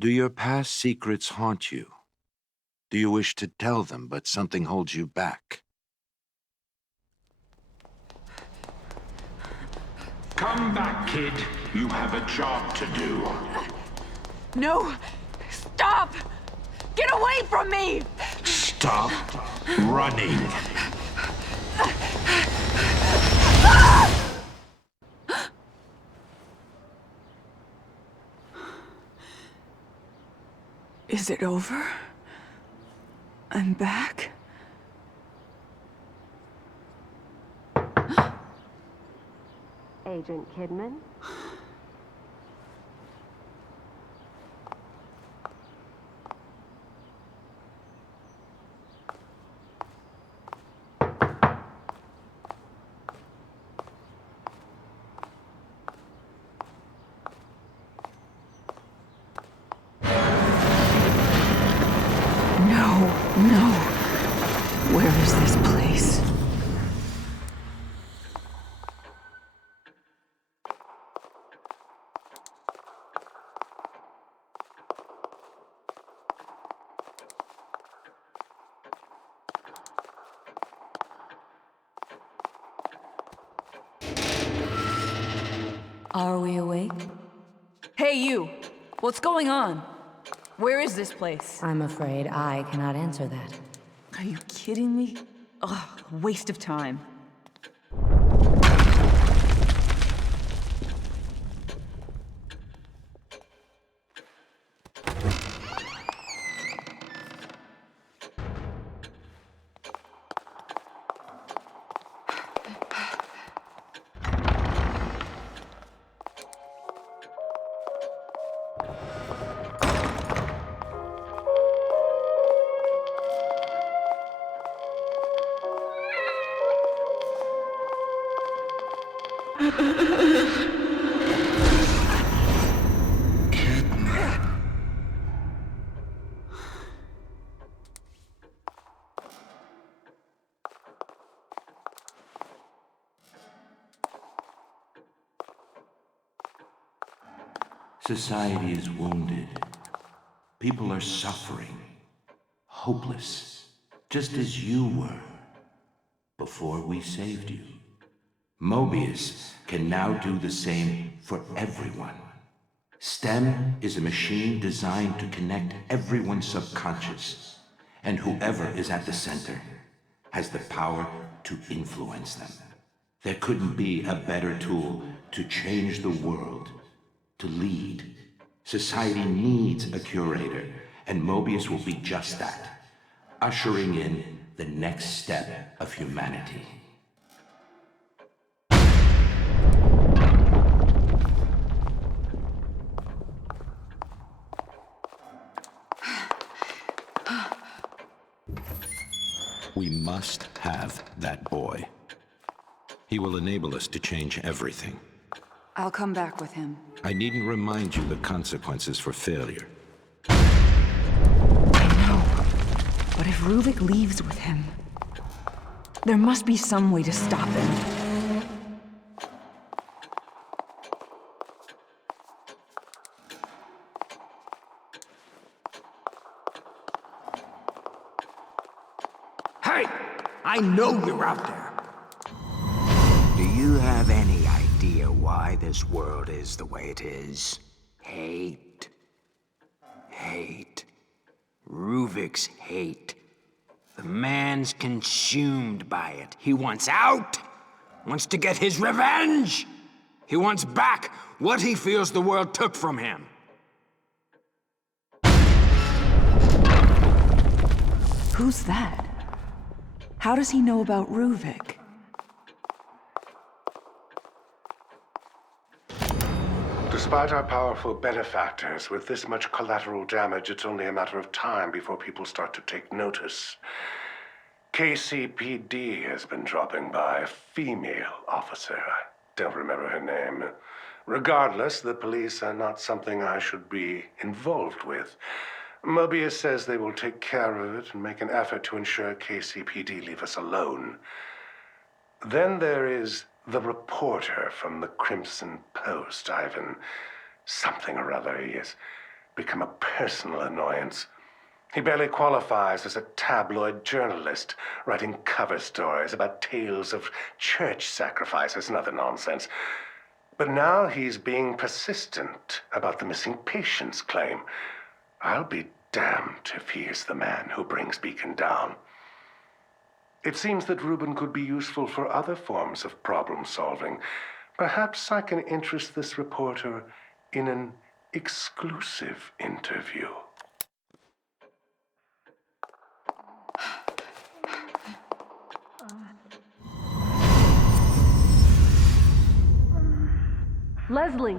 Do your past secrets haunt you? Do you wish to tell them, but something holds you back? Come back, kid. You have a job to do. No! Stop! Get away from me! Stop running. Is it over? I'm back? Agent Kidman? No. Where is this place? Are we awake? Hey, you! What's going on? Where is this place? I'm afraid I cannot answer that. Are you kidding me? Ugh, waste of time. Society is wounded. People are suffering. Hopeless. Just as you were. Before we saved you. Mobius can now do the same for everyone. STEM is a machine designed to connect everyone's subconscious. And whoever is at the center has the power to influence them. There couldn't be a better tool to change the world. To lead. Society needs a curator, and Mobius will be just that, ushering in the next step of humanity. We must have that boy. He will enable us to change everything. I'll come back with him. I needn't remind you the consequences for failure. I know. But if Ruvik leaves with him, there must be some way to stop him. Hey! I know you're out there! Do you have any idea why this world is the way it is? Hate. Hate. Ruvik's hate. The man's consumed by it. He wants out! Wants to get his revenge! He wants back what he feels the world took from him. Who's that? How does he know about Ruvik? Despite our powerful benefactors, with this much collateral damage, it's only a matter of time before people start to take notice. KCPD has been dropping by. A female officer. I don't remember her name. Regardless, the police are not something I should be involved with. Mobius says they will take care of it and make an effort to ensure KCPD leave us alone. Then there is the reporter from the Crimson Post, Ivan. Something or other. He has become a personal annoyance. He barely qualifies as a tabloid journalist, writing cover stories about tales of church sacrifices and other nonsense. But now he's being persistent about the missing patients claim. I'll be damned if he is the man who brings Beacon down. It seems that Reuben could be useful for other forms of problem solving. Perhaps I can interest this reporter in an exclusive interview. Leslie!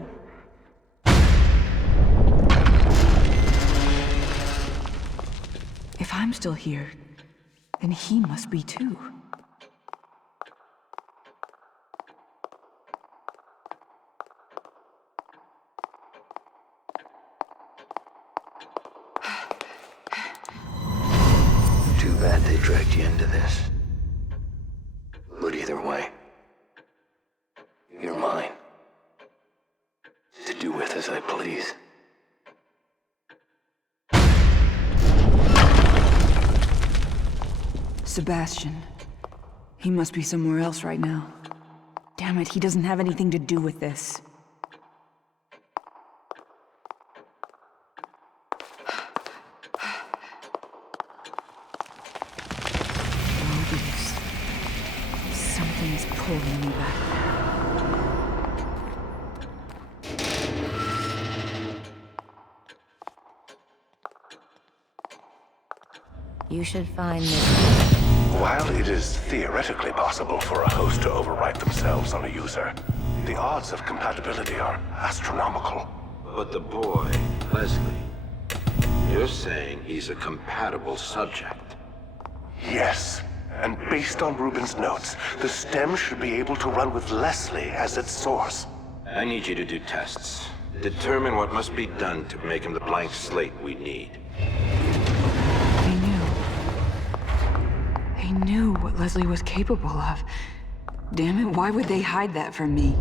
If I'm still here, then he must be too. Too bad they dragged you into this. But either way, you're mine. To do with as I please. Sebastian. He must be somewhere else right now. Damn it, he doesn't have anything to do with this. Mobius. Something is pulling me back there. You should find this. While it is theoretically possible for a host to overwrite themselves on a user, the odds of compatibility are astronomical. But the boy, Leslie, you're saying he's a compatible subject. Yes, and based on Reuben's notes, the stem should be able to run with Leslie as its source. I need you to do tests. Determine what must be done to make him the blank slate we need. They knew what Leslie was capable of. Damn it, why would they hide that from me?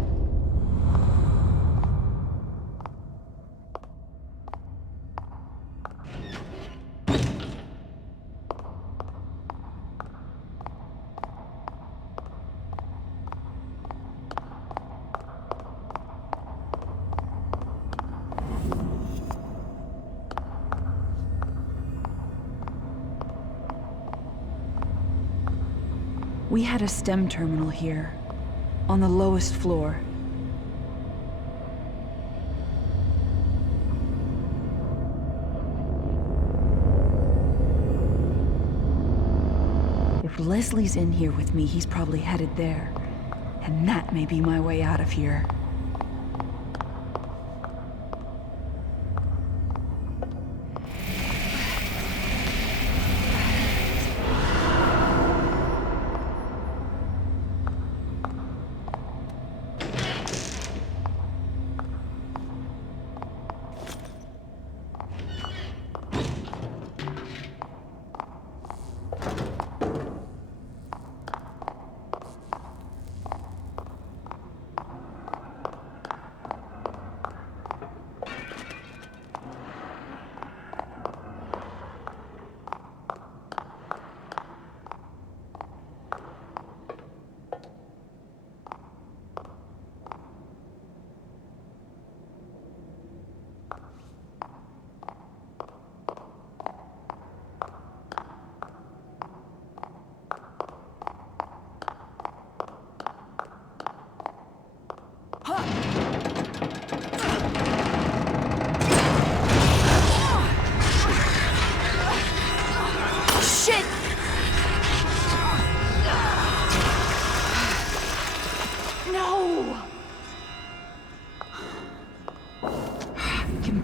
We had a STEM terminal here, on the lowest floor. If Leslie's in here with me, he's probably headed there. And that may be my way out of here.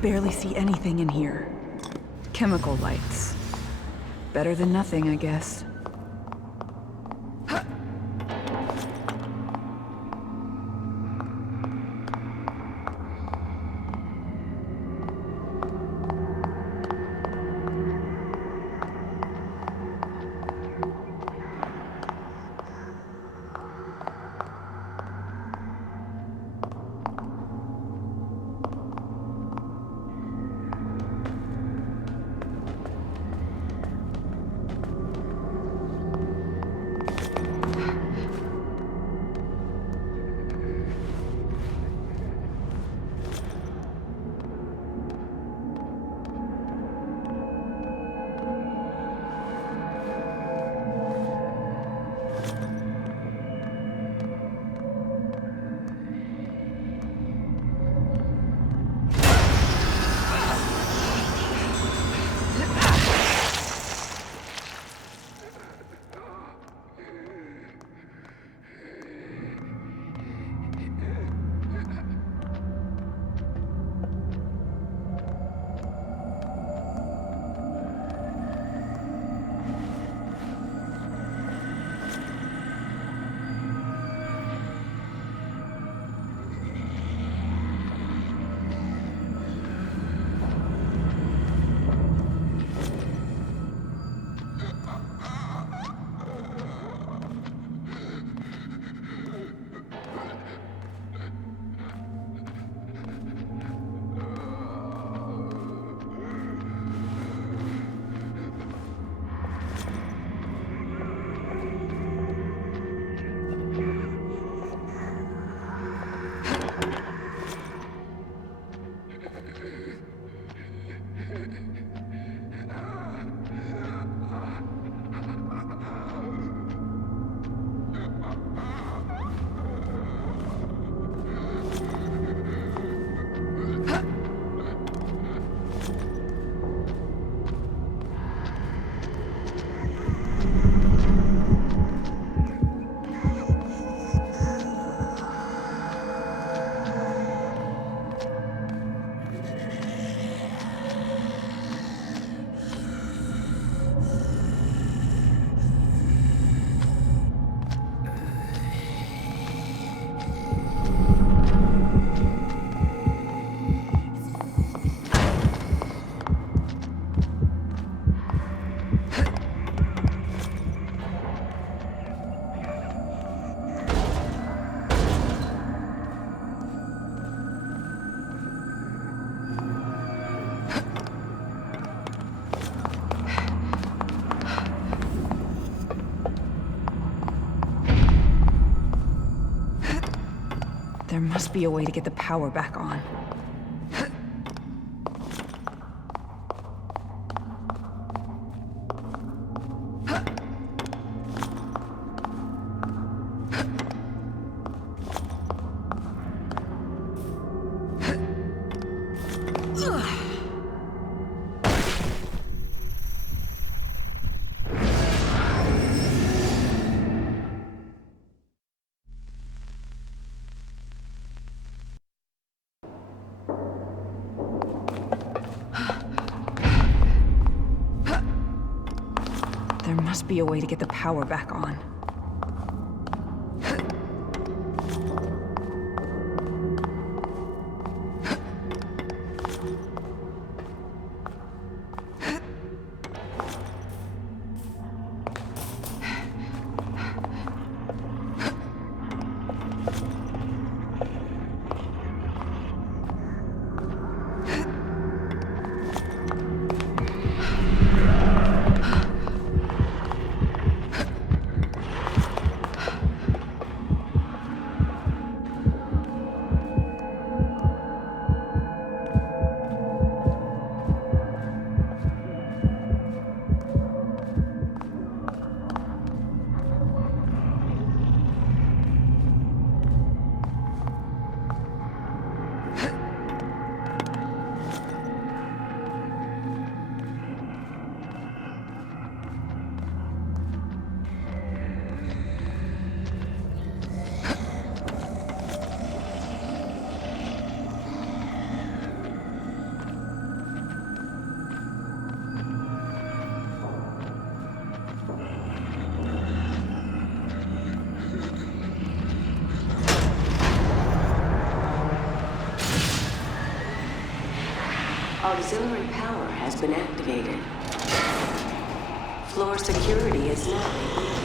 barely see anything in here. Chemical lights. Better than nothing, I guess. There must be a way to get the power back on. There must be a way to get the power back on. Auxiliary power has been activated. Floor security is now.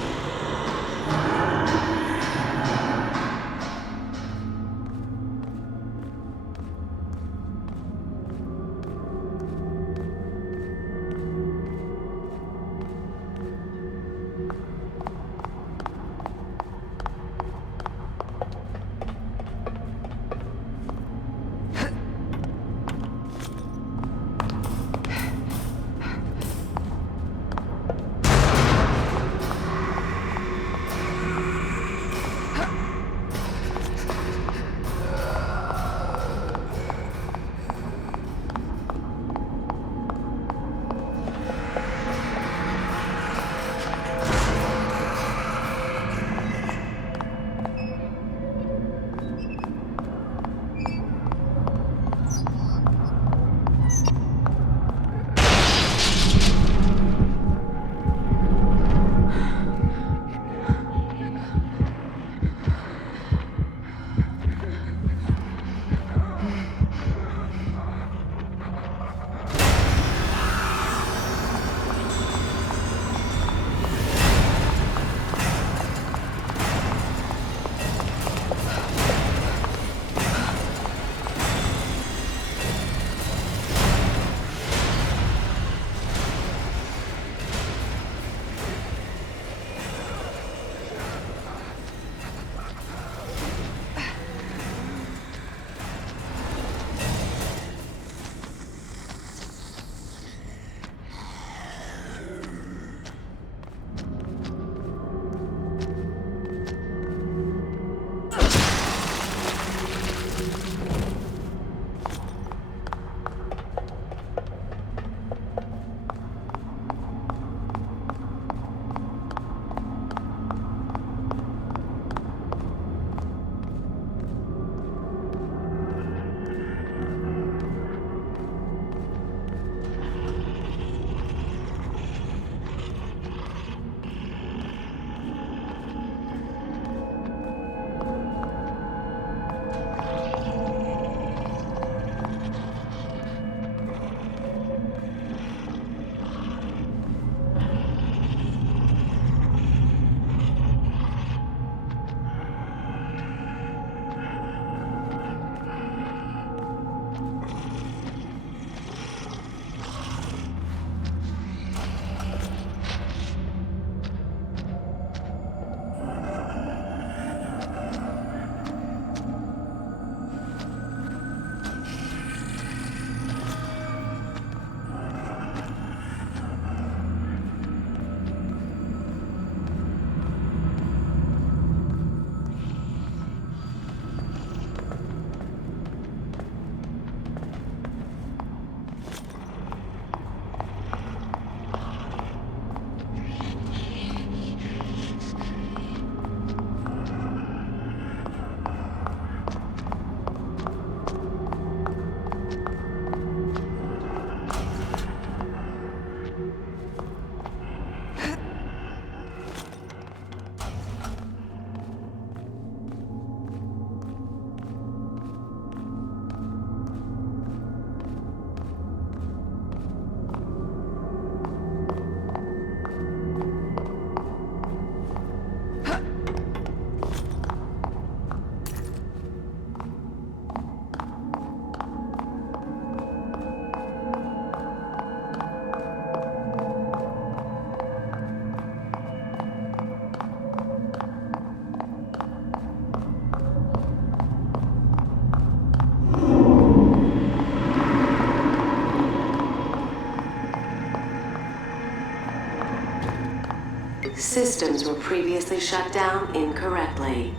Systems were previously shut down incorrectly.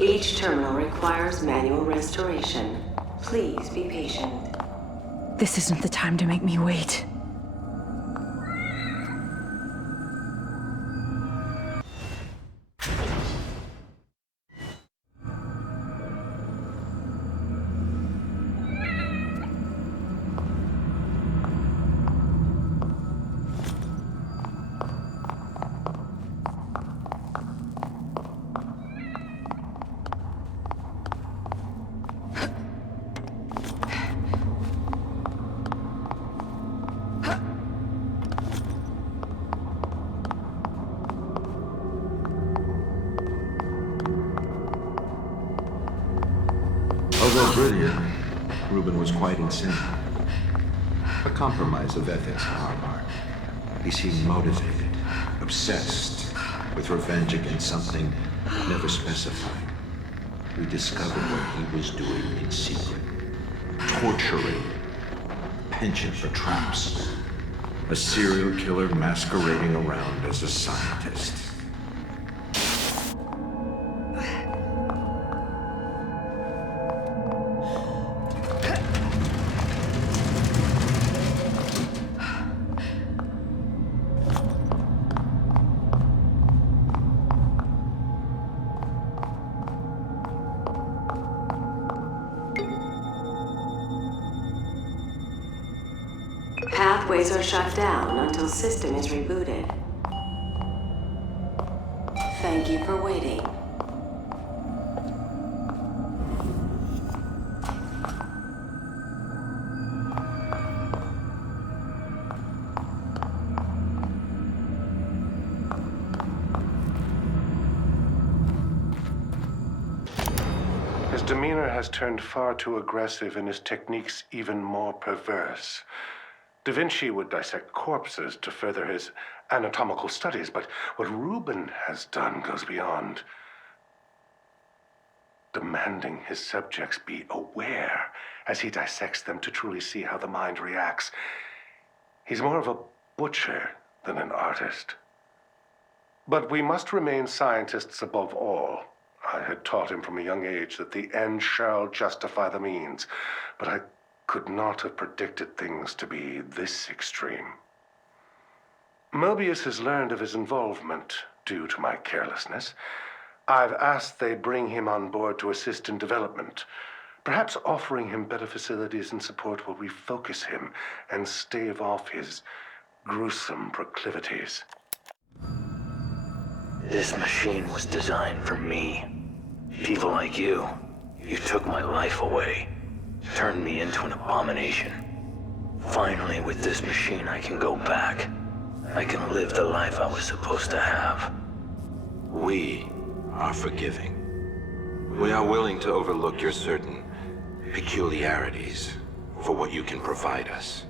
Each terminal requires manual restoration. Please be patient. This isn't the time to make me wait. Although brilliant, Reuben was quite insane. A compromise of ethics on our part. He seemed motivated, obsessed, with revenge against something never specified. We discovered what he was doing in secret. Torturing. Penchant for traps. A serial killer masquerading around as a scientist. Pathways are shut down until system is rebooted. Thank you for waiting. His demeanor has turned far too aggressive and his techniques even more perverse. Da Vinci would dissect corpses to further his anatomical studies, but what Reuben has done goes beyond. Demanding his subjects be aware as he dissects them to truly see how the mind reacts. He's more of a butcher than an artist. But we must remain scientists above all. I had taught him from a young age that the end shall justify the means, but I could not have predicted things to be this extreme. Mobius has learned of his involvement due to my carelessness. I've asked they bring him on board to assist in development. Perhaps offering him better facilities and support will refocus him and stave off his gruesome proclivities. This machine was designed for me. People like you. You took my life away. Turned me into an abomination. Finally, with this machine, I can go back. I can live the life I was supposed to have. We are forgiving. We are willing to overlook your certain peculiarities for what you can provide us.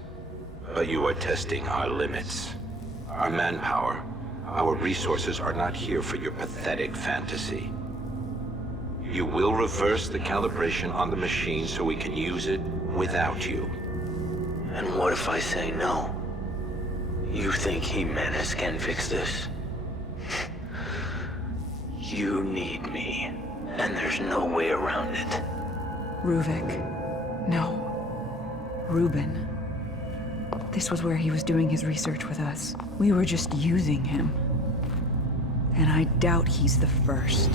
But you are testing our limits. Our manpower, our resources are not here for your pathetic fantasy. You will reverse the calibration on the machine so we can use it without you. And what if I say no? You think Jimenez can fix this? You need me, and there's no way around it. Ruvik. No. Reuben. This was where he was doing his research with us. We were just using him. And I doubt he's the first.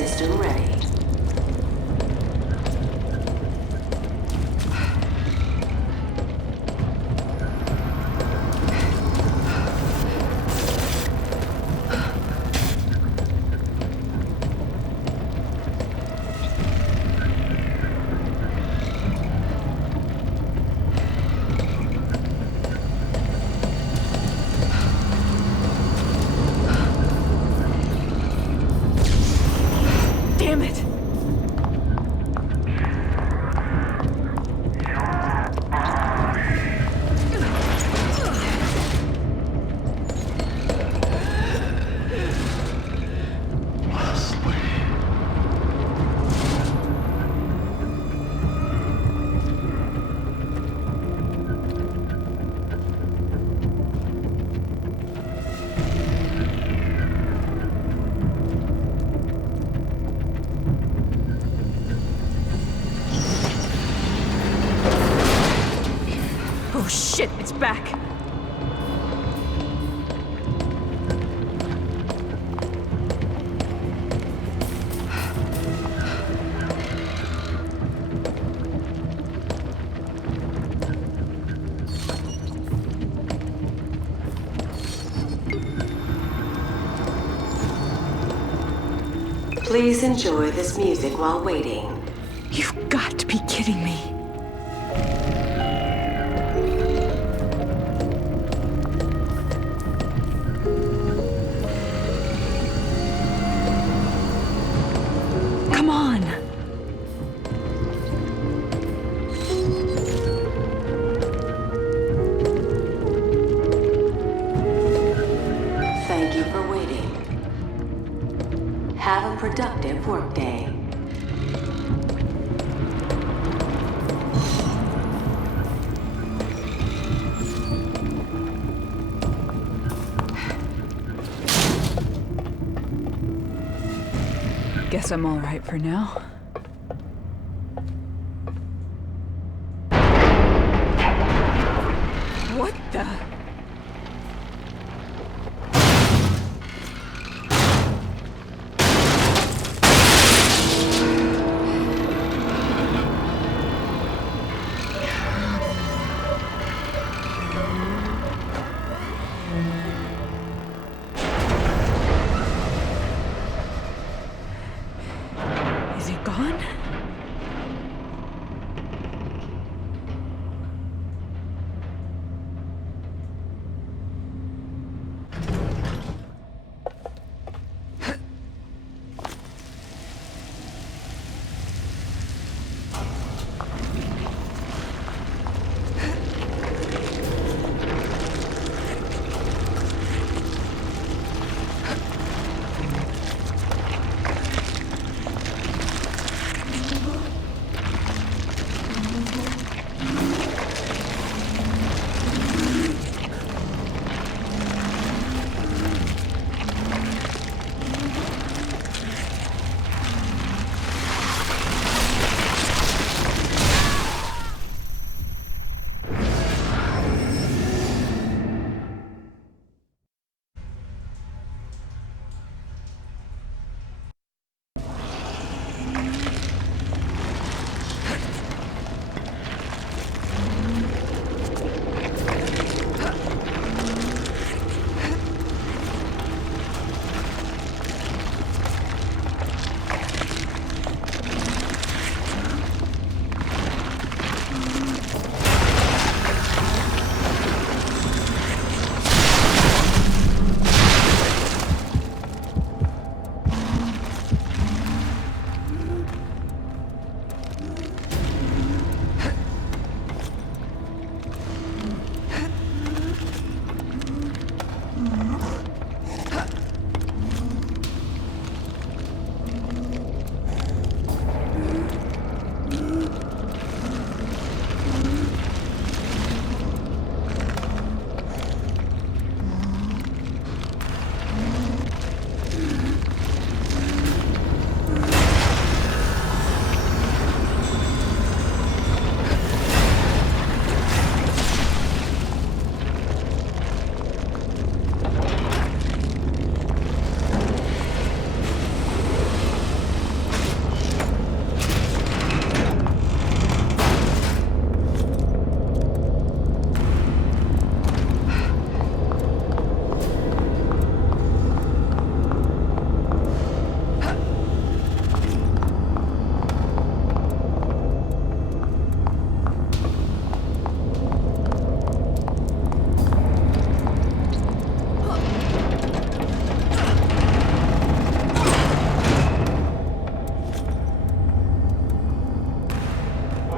System ready. Damn it! Oh shit, it's back! Please enjoy this music while waiting. You've got to be kidding me. Come on! Thank you for waiting. Have a productive workday. Guess I'm all right for now. What the? Is it gone?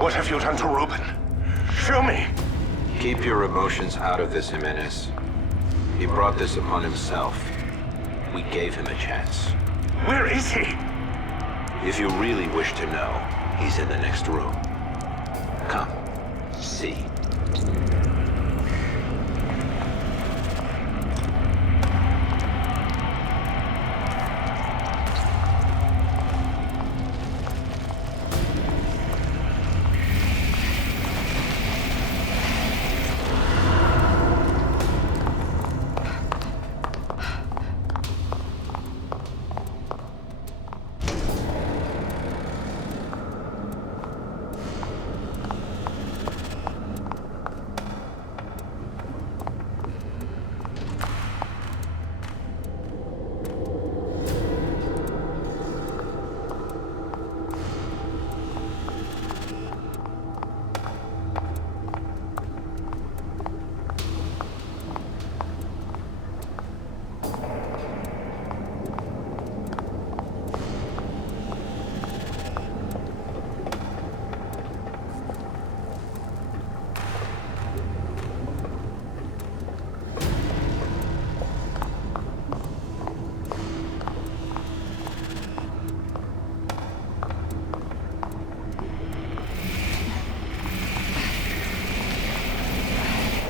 What have you done to Reuben? Show me! Keep your emotions out of this, Jimenez. He brought this upon himself. We gave him a chance. Where is he? If you really wish to know, he's in the next room. Come, see.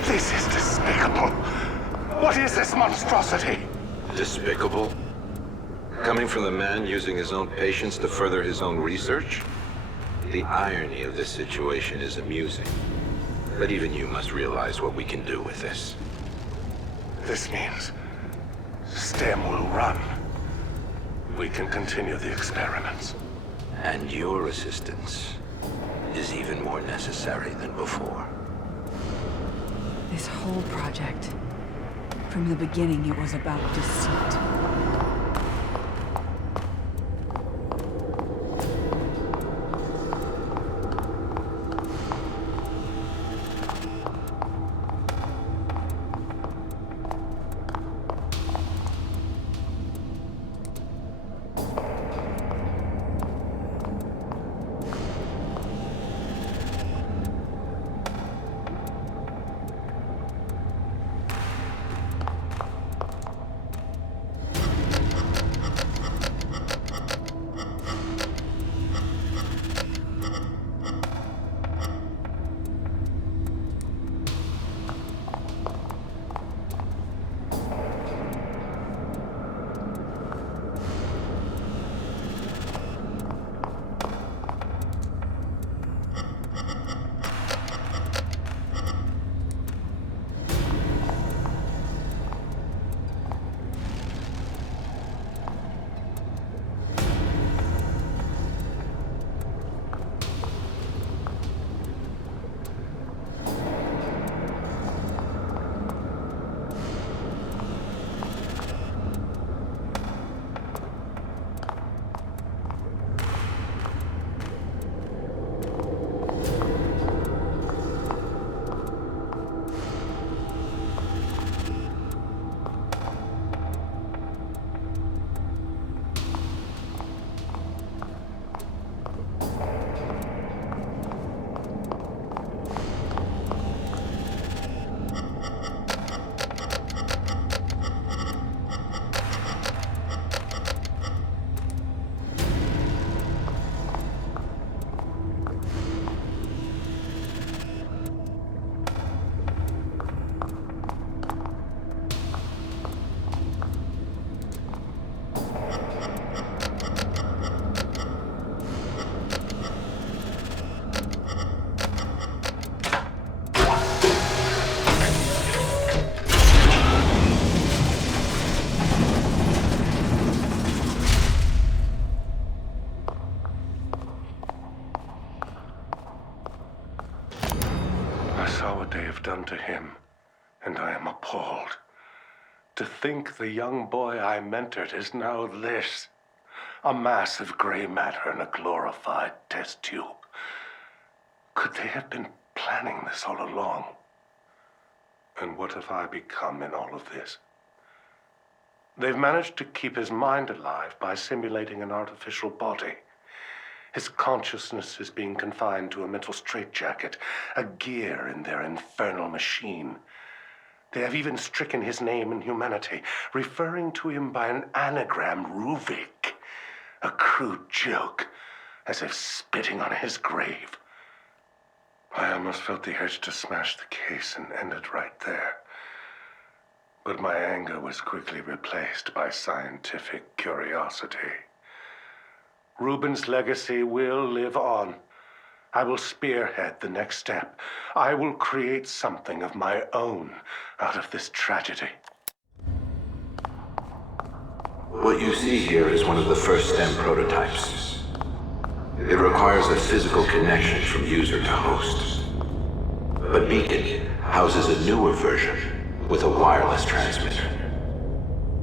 This is despicable. What is this monstrosity? Despicable? Coming from the man using his own patients to further his own research? The irony of this situation is amusing. But even you must realize what we can do with this. This means STEM will run. We can continue the experiments. And your assistance is even more necessary than before. This whole project, from the beginning, it was about deceit. They have done to him, and I am appalled. To think the young boy I mentored is now this. A mass of gray matter in a glorified test tube. Could they have been planning this all along? And what have I become in all of this? They've managed to keep his mind alive by simulating an artificial body. His consciousness is being confined to a mental straitjacket, a gear in their infernal machine. They have even stricken his name in humanity, referring to him by an anagram, Ruvik. A crude joke, as if spitting on his grave. I almost felt the urge to smash the case and end it right there. But my anger was quickly replaced by scientific curiosity. Reuben's legacy will live on. I will spearhead the next step. I will create something of my own out of this tragedy. What you see here is one of the first STEM prototypes. It requires a physical connection from user to host. But Beacon houses a newer version with a wireless transmitter.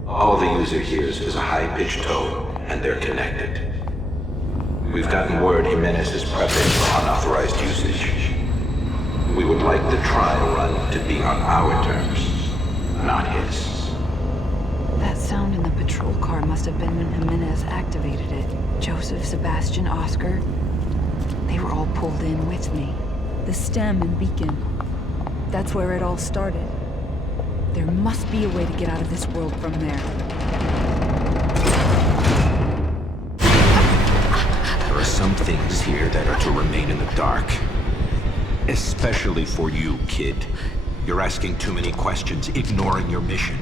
All the user hears is a high-pitched tone, and they're connected. We've gotten word Jimenez is prepping for unauthorized usage. We would like the trial run to be on our terms, not his. That sound in the patrol car must have been when Jimenez activated it. Joseph, Sebastian, Oscar. They were all pulled in with me. The stem and beacon. That's where it all started. There must be a way to get out of this world from there. There are some things here that are to remain in the dark. Especially for you, kid. You're asking too many questions, ignoring your mission.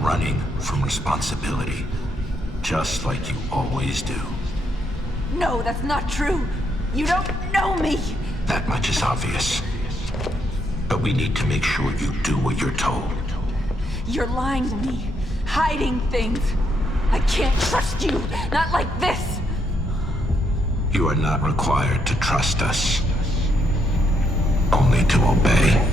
Running from responsibility. Just like you always do. No, that's not true! You don't know me! That much is obvious. But we need to make sure you do what you're told. You're lying to me, hiding things. I can't trust you, not like this! You are not required to trust us. Only to obey.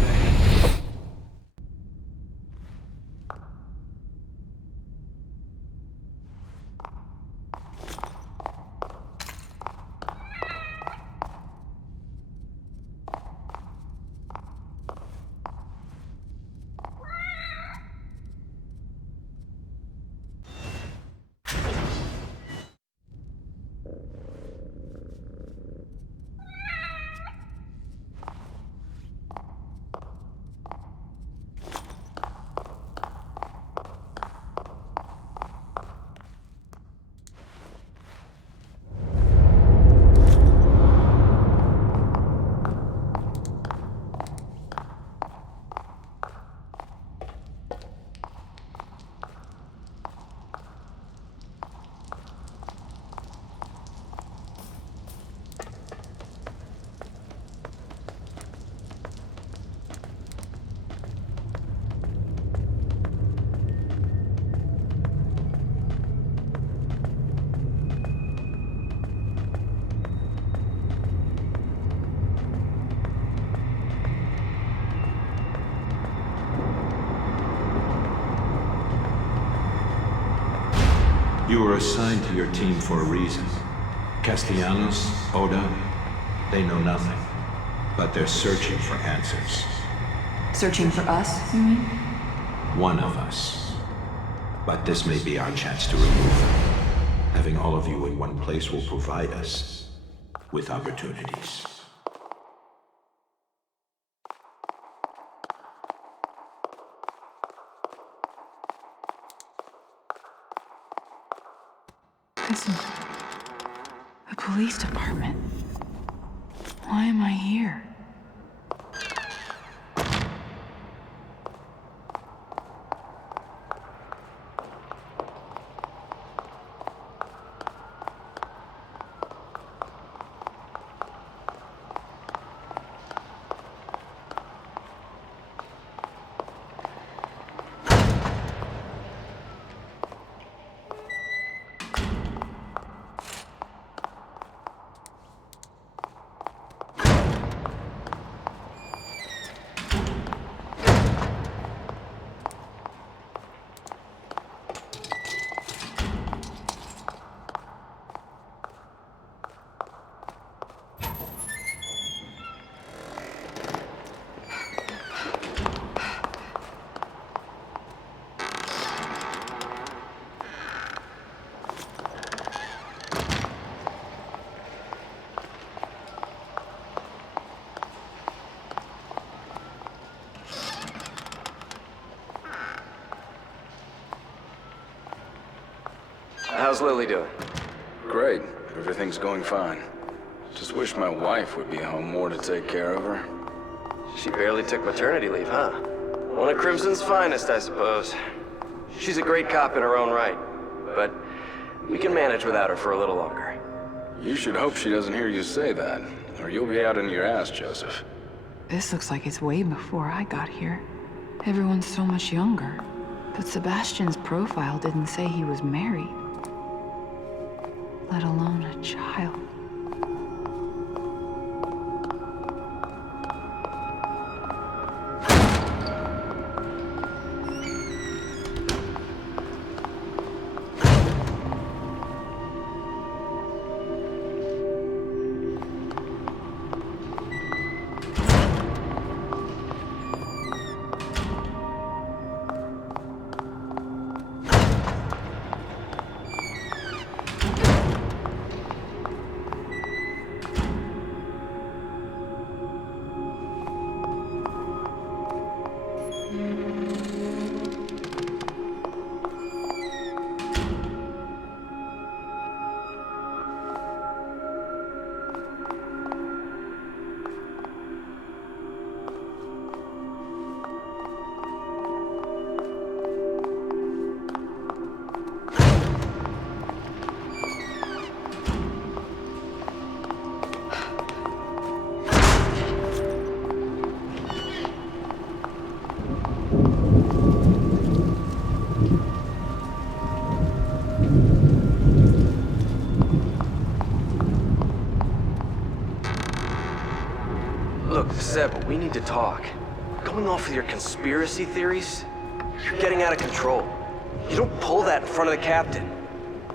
You were assigned to your team for a reason. Castellanos, Oda, they know nothing. But they're searching for answers. Searching for us, you mean? One of us. But this may be our chance to remove them. Having all of you in one place will provide us with opportunities. Listen, the police department. Why am I here? How's Lily doing? Great. Everything's going fine. Just wish my wife would be home more to take care of her. She barely took maternity leave, huh? One of Crimson's finest, I suppose. She's a great cop in her own right, but we can manage without her for a little longer. You should hope she doesn't hear you say that, or you'll be out in your ass, Joseph. This looks like it's way before I got here. Everyone's so much younger. But Sebastian's profile didn't say he was married, let alone a child. Look, Seb, we need to talk. Going off with your conspiracy theories? You're getting out of control. You don't pull that in front of the captain.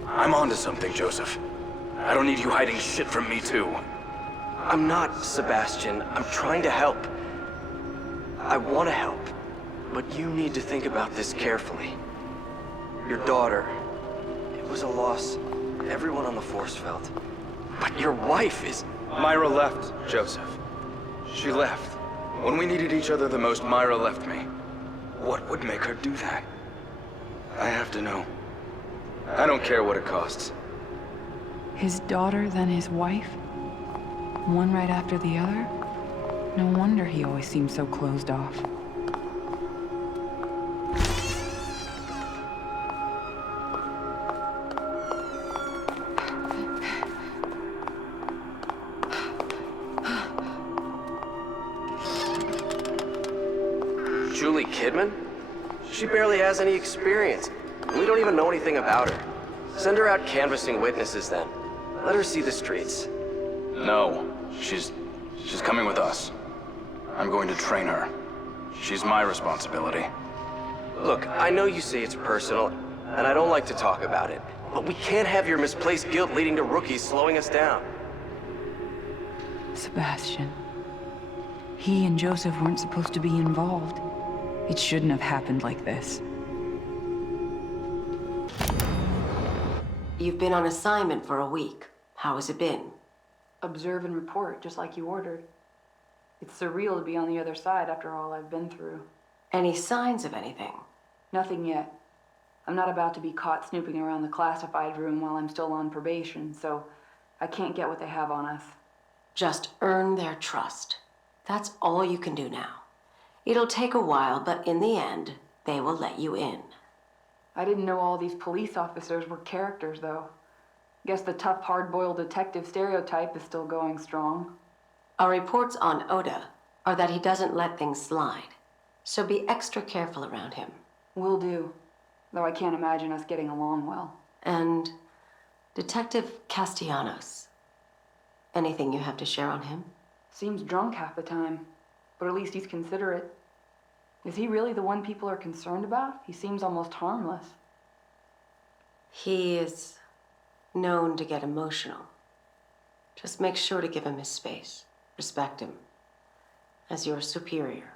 I'm onto something, Joseph. I don't need you hiding shit from me, too. I'm not, Sebastian. I'm trying to help. I want to help. But you need to think about this carefully. Your daughter, it was a loss everyone on the force felt. But your wife is... Myra left, Joseph. She left. When we needed each other the most, Myra left me. What would make her do that? I have to know. I don't care what it costs. His daughter, then his wife? One right after the other? No wonder he always seemed so closed off. Juli Kidman? She barely has any experience. We don't even know anything about her. Send her out canvassing witnesses then. Let her see the streets. No. She's coming with us. I'm going to train her. She's my responsibility. Look, I know you say it's personal, and I don't like to talk about it, but we can't have your misplaced guilt leading to rookies slowing us down. Sebastian. He and Joseph weren't supposed to be involved. It shouldn't have happened like this. You've been on assignment for a week. How has it been? Observe and report, just like you ordered. It's surreal to be on the other side after all I've been through. Any signs of anything? Nothing yet. I'm not about to be caught snooping around the classified room while I'm still on probation, so I can't get what they have on us. Just earn their trust. That's all you can do now. It'll take a while, but in the end, they will let you in. I didn't know all these police officers were characters, though. Guess the tough, hard-boiled detective stereotype is still going strong. Our reports on Oda are that he doesn't let things slide. So be extra careful around him. Will do. Though I can't imagine us getting along well. And Detective Castellanos. Anything you have to share on him? Seems drunk half the time, but at least he's considerate. Is he really the one people are concerned about? He seems almost harmless. He is known to get emotional. Just make sure to give him his space. Respect him as your superior.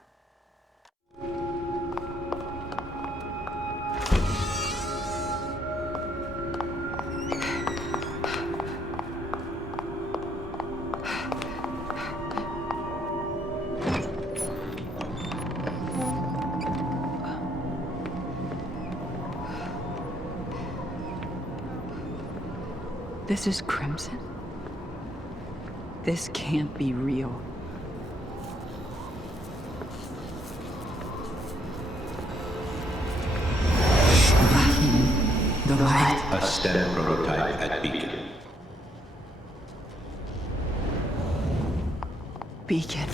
This is Crimson. This can't be real. The light. A STEM prototype at Beacon. Beacon.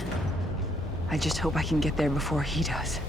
I just hope I can get there before he does.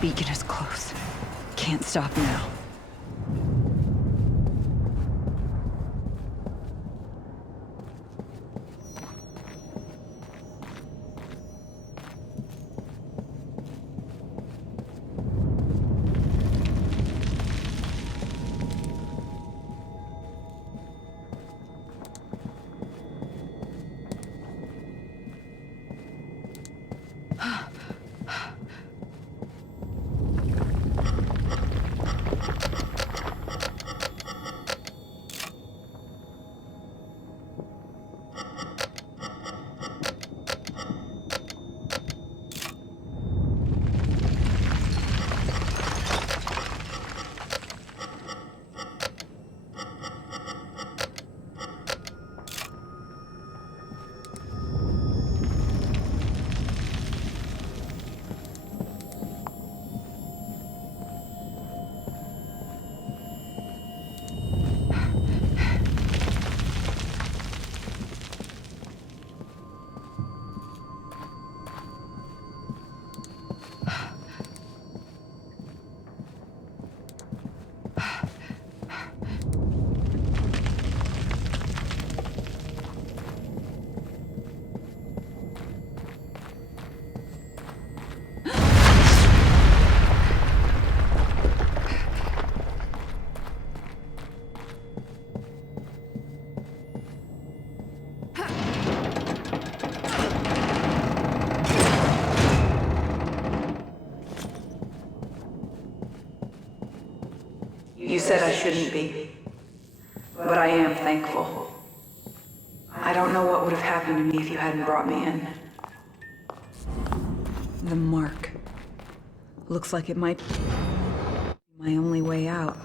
Beacon is close. Can't stop now. You said I shouldn't be. But I am thankful. I don't know what would have happened to me if you hadn't brought me in. The mark. Looks like it might be my only way out.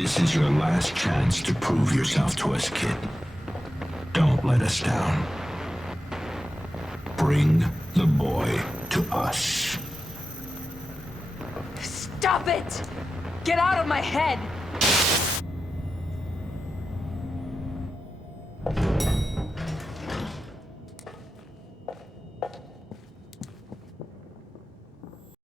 This is your last chance to prove yourself to us, kid. Don't let us down. Bring the boy to us. Stop it! Get out of my head!